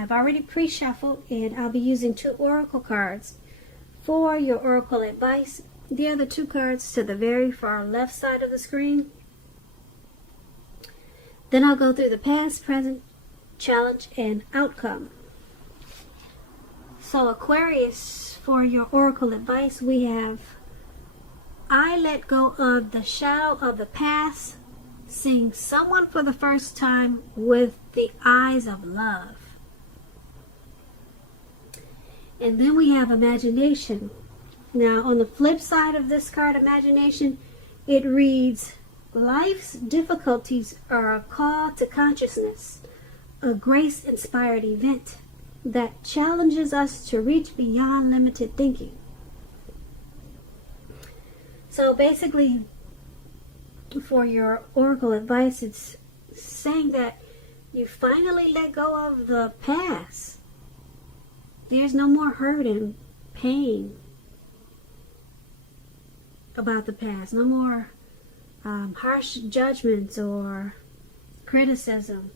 I've already pre-shuffled, and I'll be using 2 oracle cards for your oracle advice. The other 2 cards to the very far left side of the screen. Then I'll go through the past, present, challenge, and outcome. So Aquarius, for your oracle advice, we have: I let go of the shadow of the past, seeing someone for the first time with the eyes of love. And then we have imagination. Now on the flip side of this card, imagination, it reads: life's difficulties are a call to consciousness, a grace-inspired event that challenges us to reach beyond limited thinking. So basically, for your oracle advice, it's saying that you finally let go of the past. There's no more hurt and pain about the past. No more harsh judgments or criticism.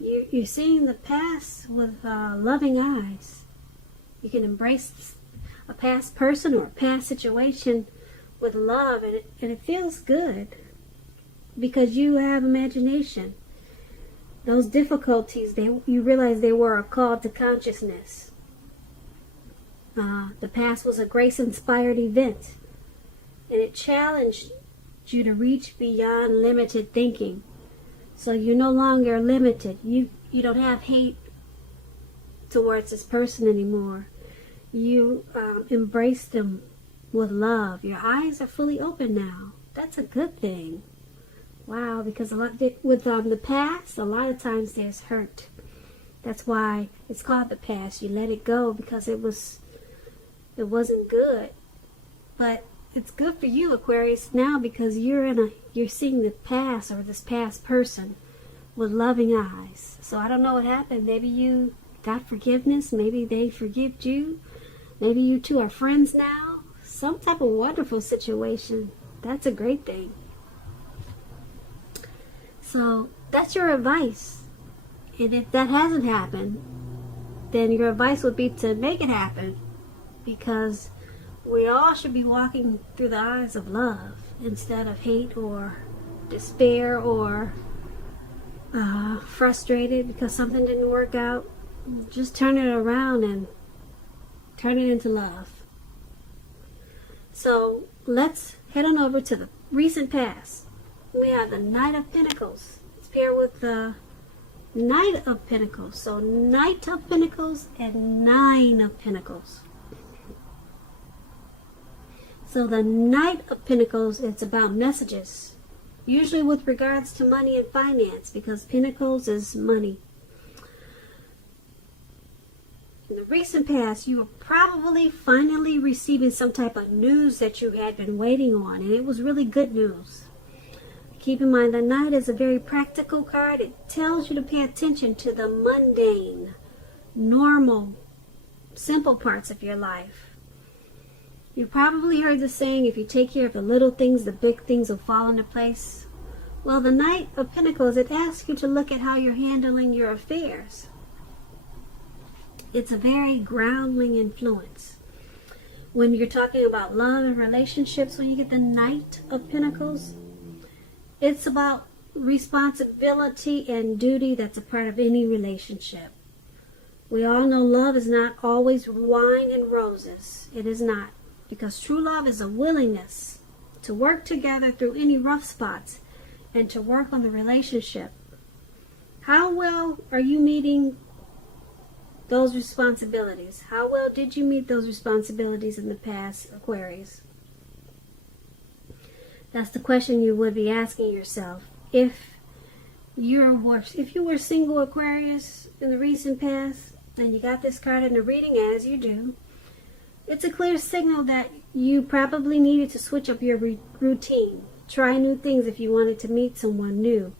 You're seeing the past with loving eyes. You can embrace a past person or a past situation with love, and it feels good because you have imagination. Those difficulties, you realize they were a call to consciousness. The past was a grace-inspired event, and it challenged you to reach beyond limited thinking. So you're no longer limited. You don't have hate towards this person anymore. You embrace them with love. Your eyes are fully open now. That's a good thing. Wow, because with the past, a lot of times there's hurt. That's why it's called the past. You let it go because it wasn't good. But it's good for you, Aquarius, now, because you're seeing the past, or this past person, with loving eyes. So I don't know what happened. Maybe you got forgiveness. Maybe they forgived you. Maybe you two are friends now. Some type of wonderful situation. That's a great thing. So that's your advice. And if that hasn't happened, then your advice would be to make it happen, because we all should be walking through the eyes of love instead of hate or despair or frustrated because something didn't work out. Just turn it around and turn it into love. So let's head on over to the recent past. We have the Knight of Pentacles. It's paired with the Knight of Pentacles. So Knight of Pentacles and 9 of Pentacles. So the Knight of Pentacles, it's about messages, usually with regards to money and finance, because Pentacles is money. In the recent past, you were probably finally receiving some type of news that you had been waiting on, and it was really good news. Keep in mind, the Knight is a very practical card. It tells you to pay attention to the mundane, normal, simple parts of your life. You probably heard the saying, if you take care of the little things, the big things will fall into place. Well, the Knight of Pentacles, it asks you to look at how you're handling your affairs. It's a very grounding influence. When you're talking about love and relationships, when you get the Knight of Pentacles, it's about responsibility and duty that's a part of any relationship. We all know love is not always wine and roses. It is not. Because true love is a willingness to work together through any rough spots and to work on the relationship. How well are you meeting those responsibilities? How well did you meet those responsibilities in the past, Aquarius? That's the question you would be asking yourself. If you were single, Aquarius, in the recent past, and you got this card in the reading, as you do, it's a clear signal that you probably needed to switch up your routine. Try new things if you wanted to meet someone new.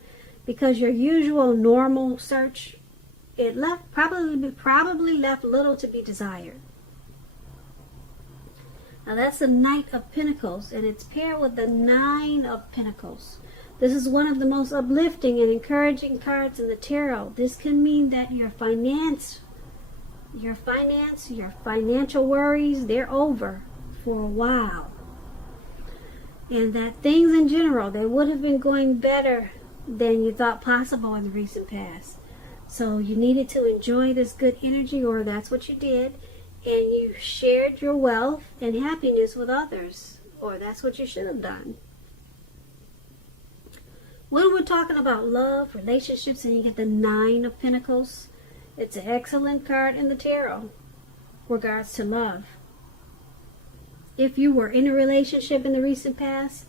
Because your usual normal search, it probably left little to be desired. Now that's the Knight of Pentacles, and it's paired with the 9 of Pentacles. This is one of the most uplifting and encouraging cards in the tarot. This can mean that your finance Your finance, your financial worries, they're over for a while. And that things in general, they would have been going better than you thought possible in the recent past. So you needed to enjoy this good energy, or that's what you did, and you shared your wealth and happiness with others, or that's what you should have done. When we're talking about love, relationships, and you get the 9 of Pentacles, it's an excellent card in the tarot regards to love. If you were in a relationship in the recent past,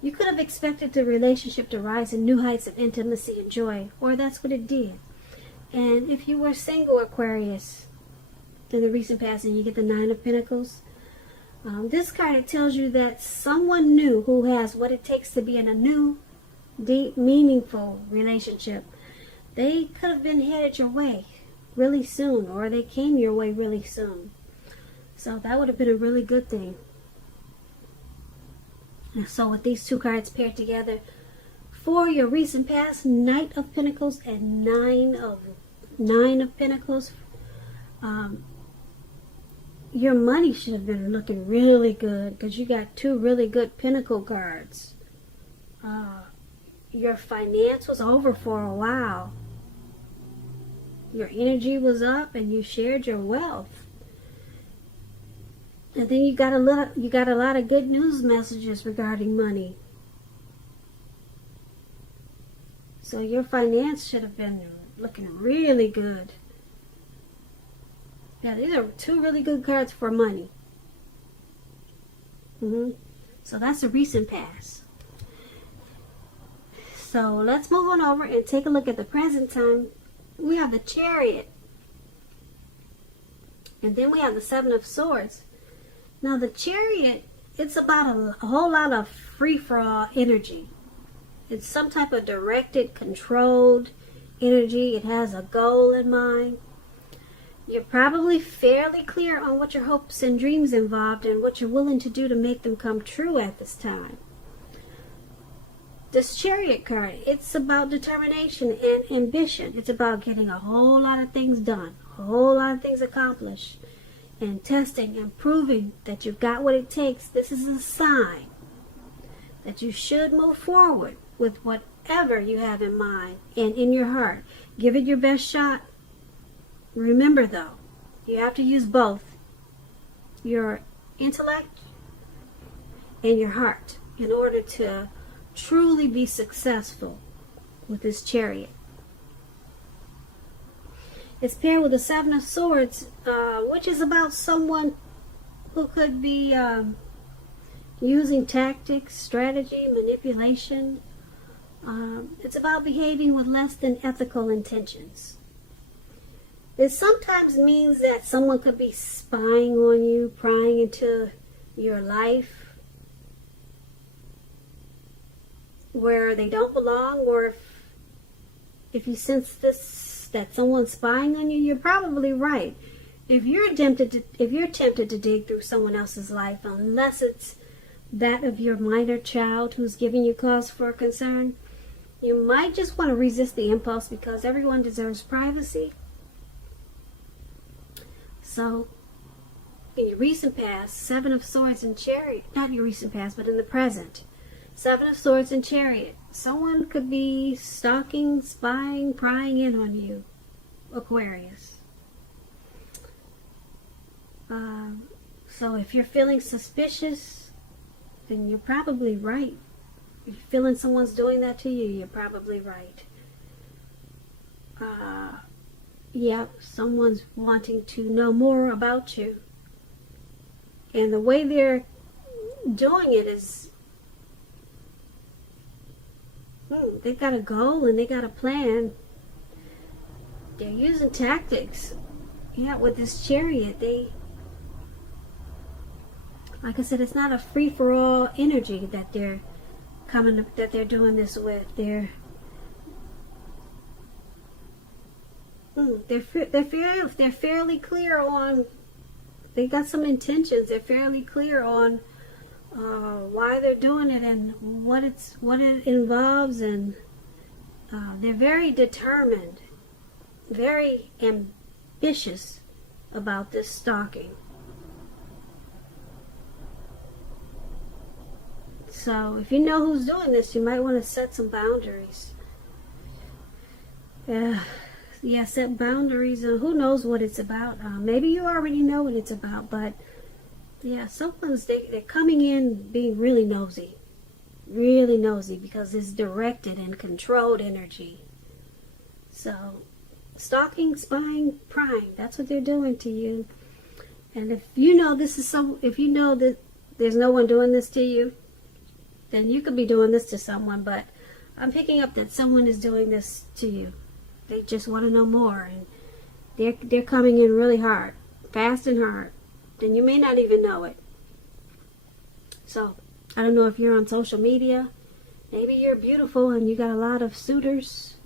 you could have expected the relationship to rise in new heights of intimacy and joy, or that's what it did. And if you were single, Aquarius, in the recent past, and you get the 9 of Pentacles, this card, it tells you that someone new who has what it takes to be in a new, deep, meaningful relationship, they could have been headed your way really soon, or they came your way really soon. So that would have been a really good thing. And so with these two cards paired together, for your recent past, Knight of Pentacles and 9 of Pentacles, your money should have been looking really good, because you got 2 really good Pentacle cards. Your finance was over for a while. Your energy was up, and you shared your wealth. And then you got a lot of good news messages regarding money. So your finance should have been looking really good. Yeah, these are 2 really good cards for money. So that's a recent past. So let's move on over and take a look at the present time. We have the Chariot. And then we have the 7 of Swords. Now the Chariot, it's about a whole lot of free-for-all energy. It's some type of directed, controlled energy. It has a goal in mind. You're probably fairly clear on what your hopes and dreams involved and what you're willing to do to make them come true at this time. This Chariot card, it's about determination and ambition. It's about getting a whole lot of things done, a whole lot of things accomplished, and testing and proving that you've got what it takes. This is a sign that you should move forward with whatever you have in mind and in your heart. Give it your best shot. Remember though, you have to use both your intellect and your heart in order to truly be successful with this Chariot. It's paired with the 7 of Swords, which is about someone who could be using tactics, strategy, manipulation. It's about behaving with less than ethical intentions. It sometimes means that someone could be spying on you, prying into your life where they don't belong, or if you sense that someone's spying on you, you're probably right. If you're tempted to dig through someone else's life, unless it's that of your minor child who's giving you cause for concern, you might just want to resist the impulse, because everyone deserves privacy. So, in your recent past, 7 of Swords and Chariot, not your recent past, but in the present, 7 of Swords and Chariot, someone could be stalking, spying, prying in on you, Aquarius. So if you're feeling suspicious, then you're probably right. If you're feeling someone's doing that to you, you're probably right. Yeah, someone's wanting to know more about you. And the way they're doing it is, they've got a goal and they got a plan. They're using tactics. Yeah, with this Chariot, like I said, it's not a free-for-all energy that they're doing this with. They're fairly clear on. They got some intentions. They're fairly clear on why they're doing it and what it involves, and they're very determined, very ambitious about this stalking. So if you know who's doing this, you might want to set some boundaries. Yeah, set boundaries. Who knows what it's about? Maybe you already know what it's about, but yeah, they're coming in being really nosy because it's directed and controlled energy. So stalking, spying, prying, that's what they're doing to you. And if you know if you know that there's no one doing this to you, then you could be doing this to someone, but I'm picking up that someone is doing this to you. They just want to know more, and they're coming in really hard, fast and hard. Then you may not even know it. So I don't know if you're on social media. Maybe you're beautiful and you got a lot of suitors.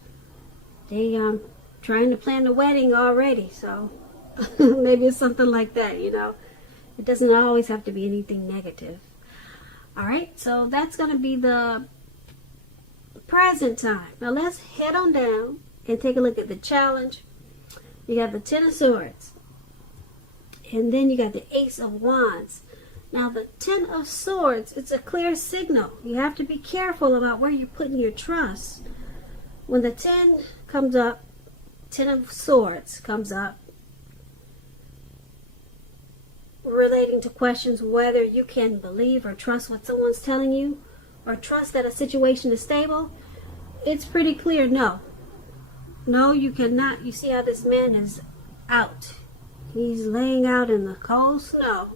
They trying to plan the wedding already, so maybe it's something like that, you know. It doesn't always have to be anything negative. Alright, so that's going to be the present time. Now let's head on down and take a look at the challenge. You got the Ten of Swords. And then you got the Ace of Wands. Now the Ten of Swords, it's a clear signal. You have to be careful about where you're putting your trust. When the 10 comes up, Ten of Swords comes up, relating to questions whether you can believe or trust what someone's telling you, or trust that a situation is stable, it's pretty clear no. No, you cannot. You see how this man is out. He's laying out in the cold snow.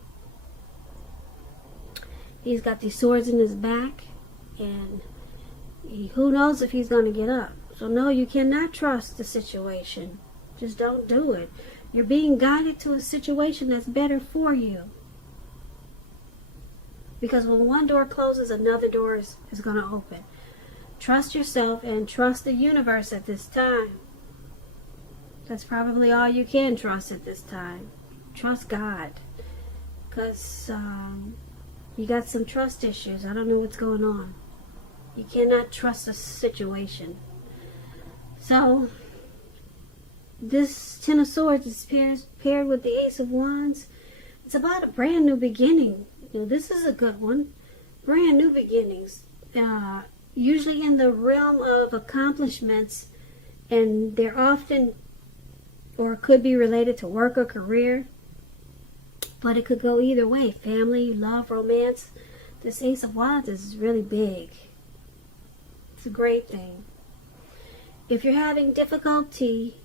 He's got these swords in his back, and who knows if he's going to get up. So no, you cannot trust the situation. Just don't do it. You're being guided to a situation that's better for you. Because when one door closes, another door is going to open. Trust yourself and trust the universe at this time. That's probably all you can trust at this time. Trust God. Because you got some trust issues. I don't know what's going on. You cannot trust a situation. So this Ten of Swords is paired with the Ace of Wands. It's about a brand new beginning. You know, this is a good one. Brand new beginnings. Usually in the realm of accomplishments, and they're often or could be related to work or career, but it could go either way. Family, love, romance. This Ace of Wands is really big. It's a great thing. If you're having difficulty,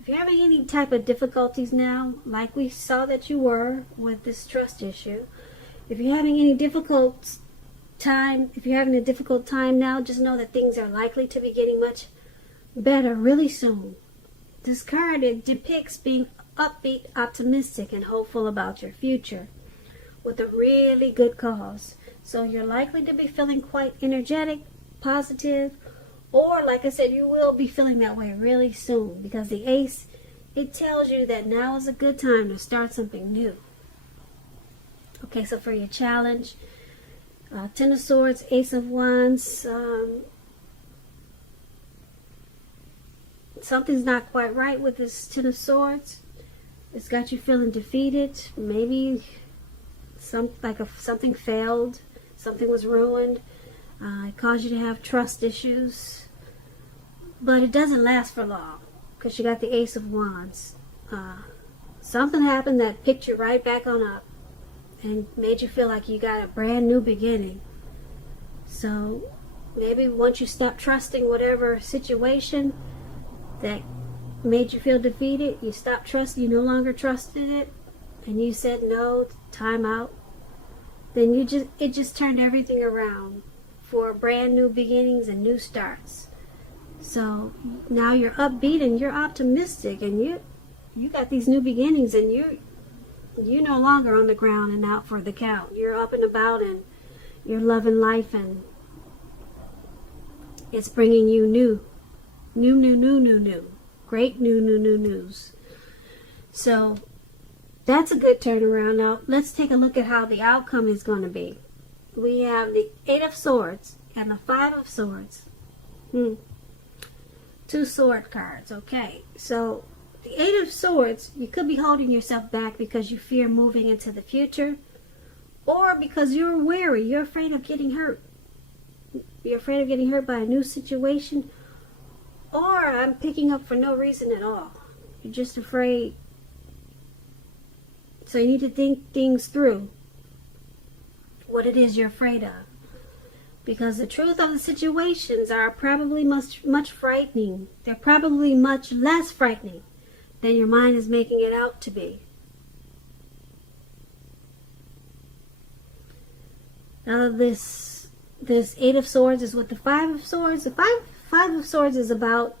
if you're having any type of difficulties now, like we saw that you were with this trust issue, if you're having any difficult time, if you're having a difficult time now, just know that things are likely to be getting much better really soon. This card, it depicts being upbeat, optimistic, and hopeful about your future with a really good cause. So you're likely to be feeling quite energetic, positive, or like I said, you will be feeling that way really soon, because the Ace, it tells you that now is a good time to start something new. Okay, so for your challenge, Ten of Swords, Ace of Wands, something's not quite right with this Ten of Swords. It's got you feeling defeated. Maybe something failed, something was ruined. It caused you to have trust issues, but it doesn't last for long because you got the Ace of Wands. Something happened that picked you right back on up and made you feel like you got a brand new beginning. So maybe once you stop trusting whatever situation that made you feel defeated, you stopped trusting, you no longer trusted it, and you said no, time out, then it just turned everything around for brand new beginnings and new starts. So now you're upbeat and you're optimistic, and you got these new beginnings, and you're no longer on the ground and out for the count. You're up and about, and you're loving life, and it's bringing you new great new news. So that's a good turnaround. Now let's take a look at how the outcome is going to be. We have the Eight of Swords and the Five of Swords. Two sword cards. Okay, so the Eight of Swords, you could be holding yourself back because you fear moving into the future, or because you're wary, you're afraid of getting hurt. You're afraid of getting hurt by a new situation, or I'm picking up for no reason at all. You're just afraid. So you need to think things through, what it is you're afraid of. Because the truth of the situations are probably much frightening. They're probably much less frightening than your mind is making it out to be. Now this Eight of Swords is with the Five of Swords. The Five of Swords is about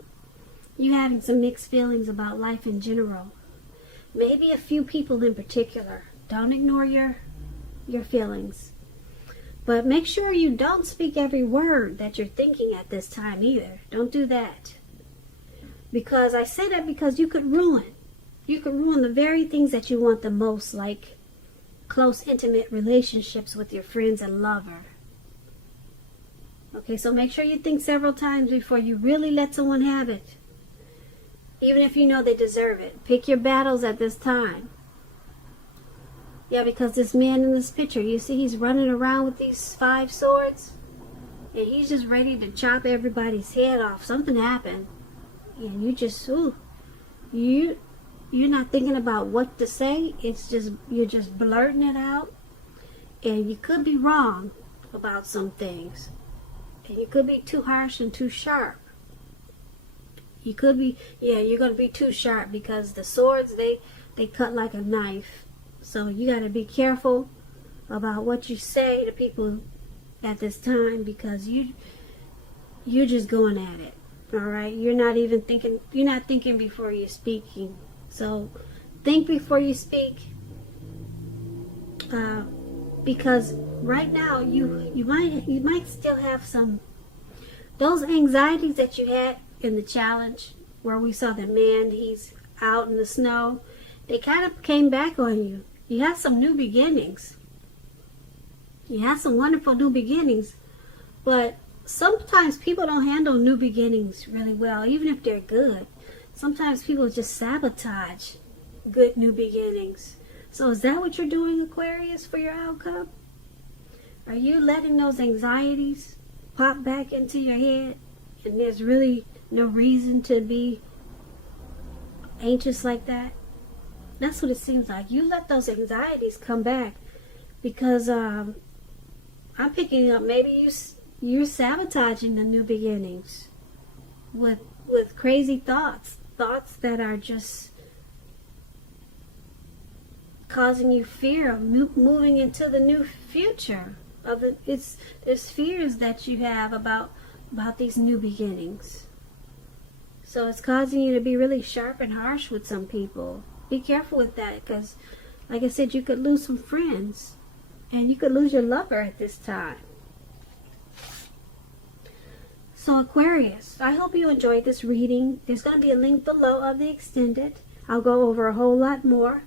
you having some mixed feelings about life in general. Maybe a few people in particular. Don't ignore your feelings. But make sure you don't speak every word that you're thinking at this time either. Don't do that. Because I say that because you could ruin the very things that you want the most, like close, intimate relationships with your friends and lover. Okay, so make sure you think several times before you really let someone have it. Even if you know they deserve it. Pick your battles at this time. Yeah, because this man in this picture, you see he's running around with these 5 swords. And he's just ready to chop everybody's head off. Something happened. And you just, you're not thinking about what to say. It's just, you're just blurting it out. And you could be wrong about some things. And you could be too harsh and too sharp. You could be, you're going to be too sharp because the swords, they cut like a knife. So you got to be careful about what you say to people at this time because you're just going at it. All right? You're not even thinking, you're not thinking before you're speaking. So think before you speak because right now you might still have some those anxieties that you had in the challenge where we saw the man, he's out in the snow. They kind of came back on you. You had some new beginnings. You had some wonderful new beginnings. But sometimes people don't handle new beginnings really well, even if they're good. Sometimes people just sabotage good new beginnings. So is that what you're doing, Aquarius, for your outcome? Are you letting those anxieties pop back into your head and there's really no reason to be anxious like that? That's what it seems like. You let those anxieties come back because I'm picking up maybe you're sabotaging the new beginnings with crazy thoughts that are just causing you fear of moving into the new future. There's fears that you have about these new beginnings. So it's causing you to be really sharp and harsh with some people. Be careful with that because, like I said, you could lose some friends and you could lose your lover at this time. So Aquarius, I hope you enjoyed this reading. There's going to be a link below of the extended. I'll go over a whole lot more.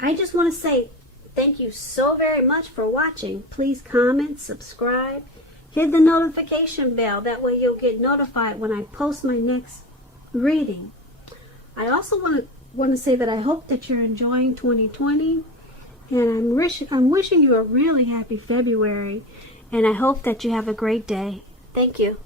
I just want to say thank you so very much for watching. Please comment, subscribe, hit the notification bell. That way you'll get notified when I post my next reading. I also want to say that I hope that you're enjoying 2020, and I'm wishing you a really happy February, and I hope that you have a great day. Thank you.